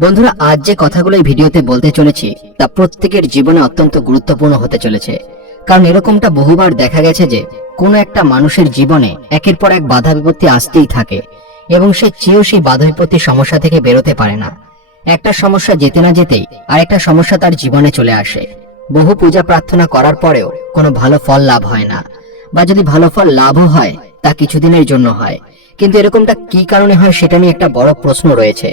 বন্ধুরা, আজ যে কথাগুলো এই ভিডিওতে বলতে চলেছি তা প্রত্যেকের জীবনে অত্যন্ত গুরুত্বপূর্ণ হতে চলেছে। কারণ এরকমটা বহুবার দেখা গেছে যে কোনো একটা মানুষের জীবনে একের পর এক বাধা বিপত্তি আসতেই থাকে এবং সে চেয়েও সেই বাধা বিপত্তির সমস্যা থেকে বেরোতে পারে না। একটা সমস্যা যেতে না যেতেই আরেকটা সমস্যা তার জীবনে চলে আসে। বহু পূজা প্রার্থনা করার পরেও কোনো ভালো ফল লাভ হয় না, বা যদি ভালো ফল লাভও হয় তা কিছুদিনের জন্য হয়। কিন্তু এরকমটা কি কারণে হয় সেটা নিয়ে একটা বড় প্রশ্ন রয়েছে।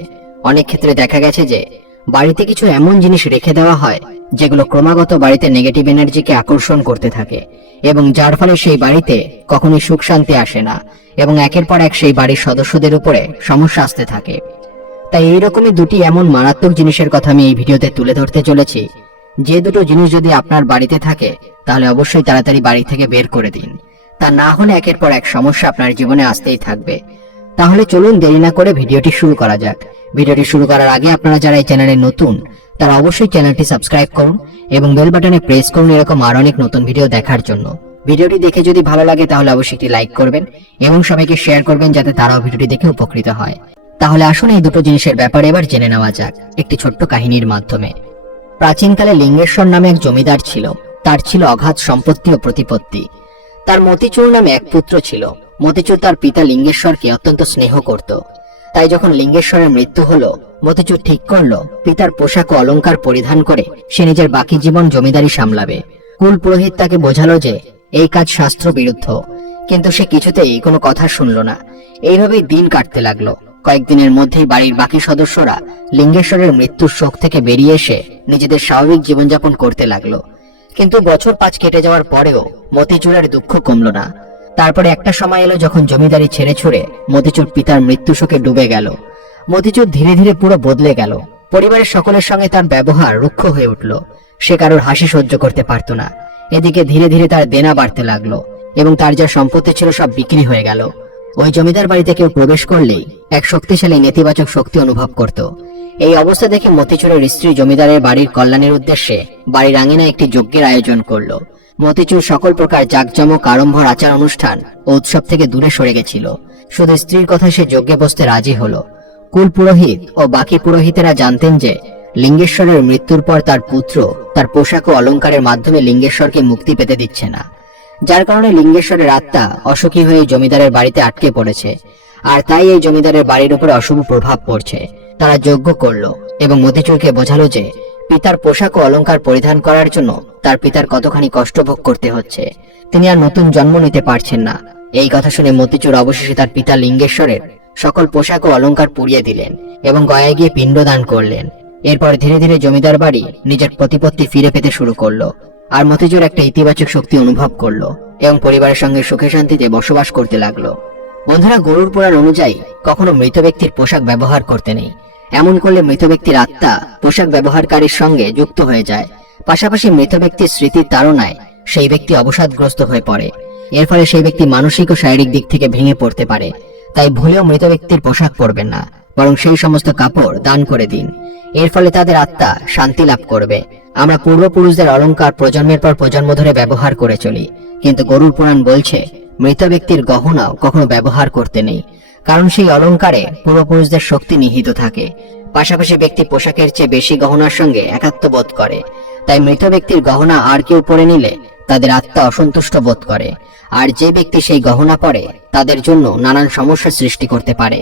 অনেক ক্ষেত্রে দেখা গেছে যে বাড়িতে কিছু এমন জিনিস রেখে দেওয়া হয় যেগুলো ক্রমাগত বাড়িতে নেগেটিভ এনার্জিকে আকর্ষণ করতে থাকে এবং যার ফলে সেই বাড়িতে কখনোই সুখ শান্তি আসে না এবং একের পর এক সেই বাড়ির সদস্যদের উপরে সমস্যা আসতে থাকে। তাই এইরকমই দুটি এমন মারাত্মক জিনিসের কথা আমি এই ভিডিওতে তুলে ধরতে চলেছি, যে দুটো জিনিস যদি আপনার বাড়িতে থাকে তাহলে অবশ্যই তাড়াতাড়ি বাড়ি থেকে বের করে দিন। তা না হলে একের পর এক সমস্যা আপনার জীবনে আসতেই থাকবে। তাহলে চলুন দেরি না করে ভিডিওটি শুরু করা যাক। ভিডিওটি শুরু করার আগে আপনারা যারা এই চ্যানেলে নতুন তারা অবশ্যই চ্যানেলটি সাবস্ক্রাইব করুন এবং বেল বাটনে প্রেস করুন এরকম আরো অনেক নতুন ভিডিও দেখার জন্য। ভিডিওটি দেখে যদি ভালো লাগে তাহলে অবশ্যই একটি লাইক করবেন এবং সবাইকে শেয়ার করবেন যাতে তারাও ভিডিওটি দেখে উপকৃত হয়। তাহলে আসুন এই দুটো জিনিসের ব্যাপারে এবার জেনে নেওয়া যাক একটি ছোট্ট কাহিনীর মাধ্যমে। প্রাচীনকালে লিঙ্গেশ্বর নামে এক জমিদার ছিল। তার ছিল অগাধ সম্পত্তি ও প্রতিপত্তি। তার মতিচুর নামে এক পুত্র ছিল। মতিচুর তার পিতা লিঙ্গেশ্বরকে অত্যন্ত স্নেহ করত। তাই যখন লিঙ্গেশ্বরের মৃত্যু হলো, মতিচুর ঠিক করলো পিতার পোশাক ও অলংকার পরিধান করে সে নিজের বাকি জীবন জমিদারি সামলাবে। কুল পুরোহিত তাকে বোঝালো যে এই কাজ শাস্ত্র বিরুদ্ধ, কিন্তু সে কিছুতেই কোনো কথা শুনল না। এইভাবেই দিন কাটতে লাগলো। কয়েকদিনের মধ্যেই বাড়ির বাকি সদস্যরা লিঙ্গেশ্বরের মৃত্যুর শোক থেকে বেরিয়ে এসে নিজেদের স্বাভাবিক জীবনযাপন করতে লাগলো। কিন্তু বছর 5 কেটে যাওয়ার পরেও মতিচুরের দুঃখ কমল না। তারপরে একটা সময় এলো যখন জমিদারি ছেড়ে ছুড়ে মতিচুর পিতার মৃত্যু শোকে ডুবে গেল। মতিচুর ধীরে ধীরে পুরো বদলে গেল। পরিবারের সকলের সঙ্গে তার ব্যবহার রুক্ষ হয়ে উঠল। সে কারোর হাসি সহ্য করতে পারত না। এদিকে ধীরে ধীরে তার দেনা বাড়তে লাগলো এবং তার যা সম্পত্তি ছিল সব বিক্রি হয়ে গেল। ওই জমিদার বাড়িতে কেউ প্রবেশ করলেই এক শক্তিশালী নেতিবাচক শক্তি অনুভব করত। এই অবস্থা দেখে মতিচুরের স্ত্রী জমিদারের বাড়ির কল্যাণের উদ্দেশ্যে বাড়ির আঙিনায় একটি যজ্ঞের আয়োজন করলো। মতিচুর সকল প্রকার জাঁকজমক, আড়ম্বর, আচার অনুষ্ঠান ও উৎসব থেকে দূরে সরে গেছিল। শুধু স্ত্রীর কথা সে যজ্ঞে বসতে রাজি হলো। কুল পুরোহিত ও বাকি পুরোহিতেরা জানতেন যে লিঙ্গেশ্বরের মৃত্যুর পর তার পুত্র তার পোশাক ও অলংকারের মাধ্যমে লিঙ্গেশ্বরকে মুক্তি পেতে দিচ্ছে না, যার কারণে লিঙ্গেশ্বরের আত্মা অসুখী হয়ে জমিদারের বাড়িতে আটকে পড়েছে। আর তাই এই জমিদারের বাড়ির উপরে অশুভ প্রভাব পড়ছে। তারা যজ্ঞ করলো এবং মতিচুরকে বোঝালো যে পিতার পোশাক ও অলংকার পরিধান করার জন্য তার পিতার কতখানি কষ্ট ভোগ করতে হচ্ছে। তিনি আর নতুন জন্ম নিতে পারছেন না। এই কথা শুনে মতিচুর অবশেষে তার পিতা লিঙ্গেশ্বরের সকল পোশাক ও অলংকার পুড়িয়ে দিলেন এবং গয়ায় গিয়ে পিণ্ডদান করলেন। এরপর ধীরে ধীরে জমিদার বাড়ি নিজের প্রতিপত্তি ফিরে পেতে শুরু করলো। আর মতিচুর একটা ইতিবাচক শক্তি অনুভব করলো এবং পরিবারের সঙ্গে সুখে শান্তিতে বসবাস করতে লাগলো। বন্ধুরা, গরুড় পুরাণ অনুযায়ী কখনো মৃত ব্যক্তির পোশাক ব্যবহার করতে নেই। এমন করলে মৃত ব্যক্তির আত্মা পোশাক ব্যবহারকারীর সঙ্গে যুক্ত হয়ে যায়। পাশাপাশি মৃত ব্যক্তির স্মৃতির তাড়নায় সেই ব্যক্তি অবসাদগ্রস্ত হয়ে পড়ে। এর ফলে সেই ব্যক্তি মানসিক ও শারীরিক দিক থেকে ভেঙে পড়তে পারে। তাই ভুলেও মৃত ব্যক্তির পোশাক পরবেন না, বরং সেই সমস্ত কাপড় দান করে দিন। এর ফলে তাদের আত্মা শান্তি লাভ করবে। আমরা পূর্বপুরুষদের অলংকার প্রজন্মের পর প্রজন্ম ধরে ব্যবহার করে চলি, কিন্তু গরুড় পুরাণ বলছে মৃত ব্যক্তির গহনাও কখনো ব্যবহার করতে নেই, কারণ সেই অলংকারে পূর্বপুরুষদের শক্তি নিহিত থাকে। পাশাপাশি ব্যক্তি পোশাকের চেয়ে বেশি গহনার সঙ্গে একাত্ম বোধ করে। তাই মৃত ব্যক্তির গহনা আর কেউ পরে নিলে তাদের আত্মা অসন্তুষ্ট বোধ করে, আর যে ব্যক্তি সেই গহনা পরে তাদের জন্য নানান সমস্যা সৃষ্টি করতে পারে।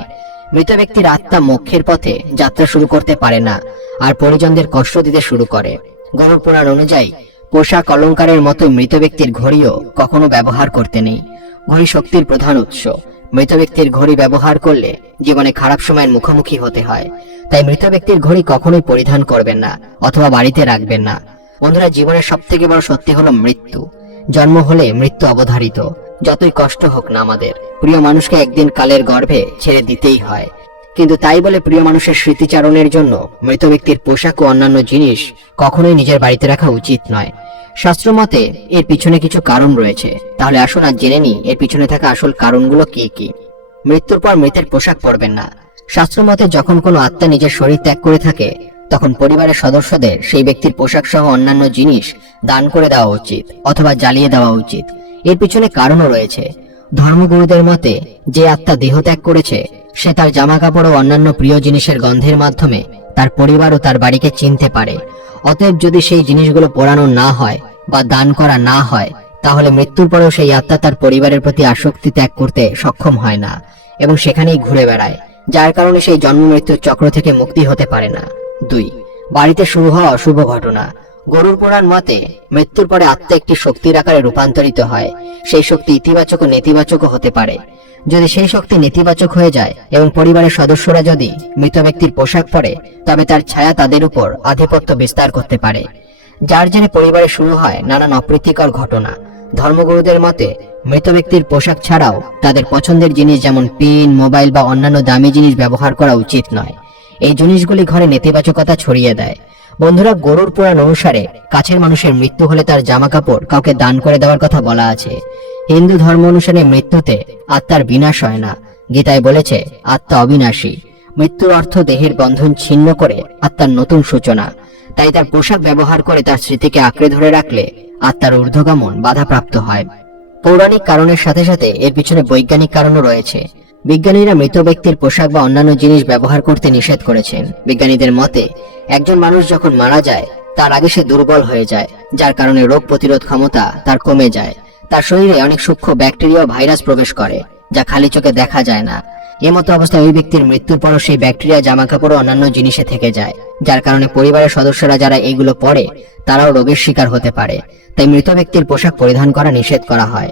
মৃত ব্যক্তির আত্মা মোক্ষের পথে যাত্রা শুরু করতে পারে না আর পরিজনদের কষ্ট দিতে শুরু করে। গরুড় পুরাণ অনুযায়ী পোশাক অলংকারের মতো মৃত ব্যক্তির ঘড়িও কখনো ব্যবহার করতে নেই। ঘড়ি শক্তির প্রধান উৎস। মৃত ব্যক্তির ঘড়ি ব্যবহার করলে জীবনে খারাপ সময়ের মুখোমুখি হতে হয়। তাই মৃত ব্যক্তির ঘড়ি কখনোই পরিধান করবেন না অথবা বাড়িতে রাখবেন না। বন্ধুরা, জীবনের সবথেকে বড় সত্যি হলো মৃত্যু। জন্ম হলে মৃত্যু অবধারিত। যতই কষ্ট হোক না আমাদের, প্রিয় মানুষকে একদিন কালের গর্ভে ছেড়ে দিতেই হয়। কিন্তু তাই বলে প্রিয় মানুষের স্মৃতিচারণের জন্য মৃত ব্যক্তির পোশাক ও অন্যান্য জিনিস কখনোই নিজের বাড়িতে রাখা উচিত নয়। শাস্ত্র মতে এর পিছনে কিছু কারণ রয়েছে। তাহলে আসুন আজ জেনে নিই এর পিছনে থাকা আসল কারণগুলো কি কি। মৃত্যুর পর মৃতের পোশাক পরবেন না। শাস্ত্র মতে যখন কোনো আত্মা নিজের শরীর ত্যাগ করে থাকে তখন পরিবারের সদস্যদের সেই ব্যক্তির পোশাক সহ অন্যান্য জিনিস দান করে দেওয়া উচিত অথবা জ্বালিয়ে দেওয়া উচিত। এর পিছনে কারণও রয়েছে। ধর্মগুরুদের মতে যে আত্মা দেহ ত্যাগ করেছে সে তার জামা কাপড় ও অন্যান্য প্রিয় জিনিসের গন্ধের মাধ্যমে তার পরিবার ও তার বাড়িকে চিনতে পারে। অতএব যদি সেই জিনিসগুলো পোড়ানো না হয় বা দান করা না হয়, তাহলে মৃত্যুর পরেও সেই আত্মা তার পরিবারের প্রতি আসক্তি ত্যাগ করতে সক্ষম হয় না এবং সেখানেই ঘুরে বেড়ায়, যার কারণে সেই জন্ম মৃত্যুর চক্র থেকে মুক্তি হতে পারে না। 2. বাড়িতে শুরু হওয়া অশুভ ঘটনা। গরুর পুরাণ মতে মৃত্যুর পরে আত্মা একটি শক্তির আকারে রূপান্তরিত হয়। সেই শক্তি ইতিবাচক ও নেতিবাচকও হতে পারে। যদি সেই শক্তি নেতিবাচক হয়ে যায় এবং পরিবারের সদস্যরা যদি মৃত ব্যক্তির পোশাক পরে, তবে তার ছায়া তাদের উপর আধিপত্য বিস্তার করতে পারে, যার জেরে পরিবারে শুরু হয় নানান অপ্রীতিকর ঘটনা। ধর্মগুরুদের মতে মৃত ব্যক্তির পোশাক ছাড়াও তাদের পছন্দের জিনিস যেমন পেন, মোবাইল বা অন্যান্য দামি জিনিস ব্যবহার করা উচিত নয়। এই জিনিসগুলি ঘরে নেতিবাচকতা ছড়িয়ে দেয়। বন্ধুরা, গরুর পুরাণ অনুসারে কাছের মানুষের মৃত্যু হলে তার জামা কাপড় কাউকে দান করে দেওয়ার কথা বলা আছে। হিন্দু ধর্ম অনুসারে মৃত্যুতে আত্মার বিনাশ হয় না। গীতায় বলেছে আত্মা অবিনাশী। মৃত্যুর অর্থ দেহের বন্ধন ছিন্ন করে আত্মার নতুন সূচনা। তাই তার পোশাক ব্যবহার করে তার স্মৃতিকে আঁকড়ে ধরে রাখলে আত্মার ঊর্ধ্বগমন বাধাপ্রাপ্ত হয়। পৌরাণিক কারণের সাথে সাথে এর পিছনে বৈজ্ঞানিক কারণও রয়েছে। বিজ্ঞানীরা মৃত ব্যক্তির পোশাক বা অন্যান্য জিনিস ব্যবহার করতে নিষেধ করেছেন। বিজ্ঞানীদের মতে একজন মানুষ যখন মারা যায় তার আগে সে দুর্বল হয়ে যায়, যার কারণে রোগ প্রতিরোধ ক্ষমতা তার কমে যায়। তার শরীরে অনেক সূক্ষ্ম ব্যাকটেরিয়া ও ভাইরাস প্রবেশ করে, যা খালি চোখে দেখা যায় না। এমতো অবস্থায় ওই ব্যক্তির মৃত্যুর পরও সেই ব্যাকটেরিয়া জামা কাপড় ও অন্যান্য জিনিসে থেকে যায়, যার কারণে পরিবারের সদস্যরা যারা এইগুলো পরে তারাও রোগের শিকার হতে পারে। তাই মৃত ব্যক্তির পোশাক পরিধান করা নিষেধ করা হয়।